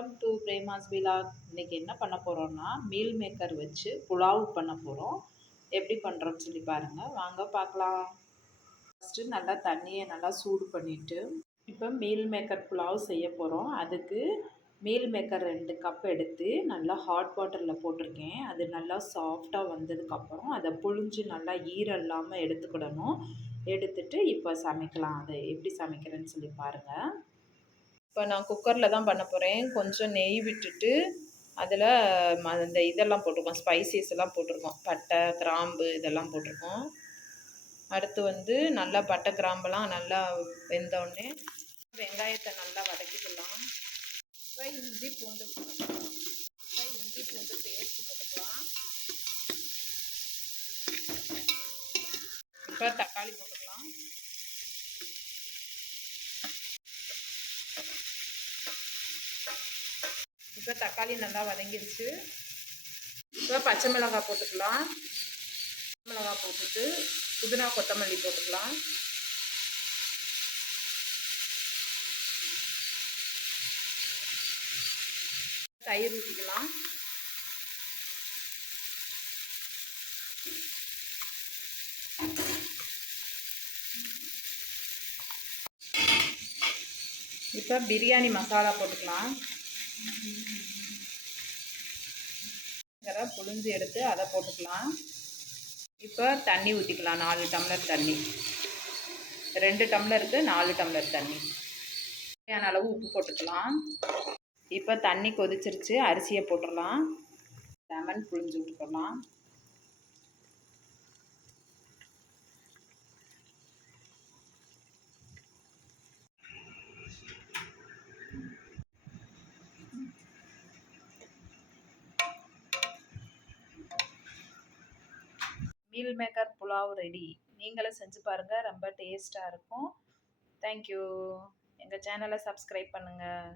Welcome to Prema's vlog. இன்னைக்கு என்ன பண்ண போகிறோம்னா மீல் மேக்கர் வச்சு புலாவ் பண்ண போகிறோம். எப்படி பண்ணுறோன்னு சொல்லி பாருங்கள், வாங்க பார்க்கலாம். ஃபஸ்ட்டு நல்லா தண்ணியை நல்லா சூடு பண்ணிவிட்டு இப்போ மீல் மேக்கர் புலாவ் செய்ய போகிறோம். அதுக்கு மீல் மேக்கர் 2 கப் எடுத்து நல்லா ஹாட் வாட்டரில் போட்டிருக்கேன். அது நல்லா சாஃப்டாக வந்ததுக்கப்புறம் அதை புழிஞ்சு நல்லா ஈரம் இல்லாமல் எடுத்துக்கிடணும். எடுத்துட்டு இப்போ சமைக்கலாம். அதை எப்படி சமைக்கிறேன்னு சொல்லி பாருங்கள். இப்போ நான் குக்கரில் தான் பண்ண போகிறேன். கொஞ்சம் நெய் விட்டுட்டு அதில் இந்த இதெல்லாம் போட்டிருக்கோம், ஸ்பைசஸ் எல்லாம் போட்டிருக்கோம். பட்டை, கிராம்பு இதெல்லாம் போட்டிருக்கோம். அடுத்து நல்லா பட்டை கிராம்பெல்லாம் நல்லா வெந்தோடனே வெங்காயத்தை நல்லா வதக்கிக்கலாம். இப்போ இஞ்சி பூண்டு பேஸ்ட் போட்டுக்கலாம். இப்போ தக்காளி போட்டுக்கலாம். இப்போ தக்காளி நல்லா வதங்கிடுச்சு. இப்போ பச்சை மிளகாய் போட்டுக்கலாம். மிளகாய் போட்டுட்டு புதினா கொத்தமல்லி போட்டுக்கலாம். தயிர் ஊற்றிக்கலாம். இப்போ பிரியாணி மசாலா போட்டுக்கலாம். புழிஞ்சு எடுத்து அதை போட்டுக்கலாம். இப்போ தண்ணி ஊற்றிக்கலாம். 4 டம்ளர் தண்ணி. 2 டம்ளருக்கு 4 டம்ளர் தண்ணி. தேவையான அளவு உப்பு போட்டுக்கலாம். இப்போ தண்ணி கொதிச்சிருச்சு. அரிசியை போட்டுடலாம். லெமன் புழிஞ்சு விட்டுக்கலாம். Meal maker pulao ready. நீங்களும் செஞ்சு பாருங்கள், ரொம்ப டேஸ்ட்டாக இருக்கும். தேங்க்யூ. எங்கள் சேனலை சப்ஸ்கிரைப் பண்ணுங்கள்.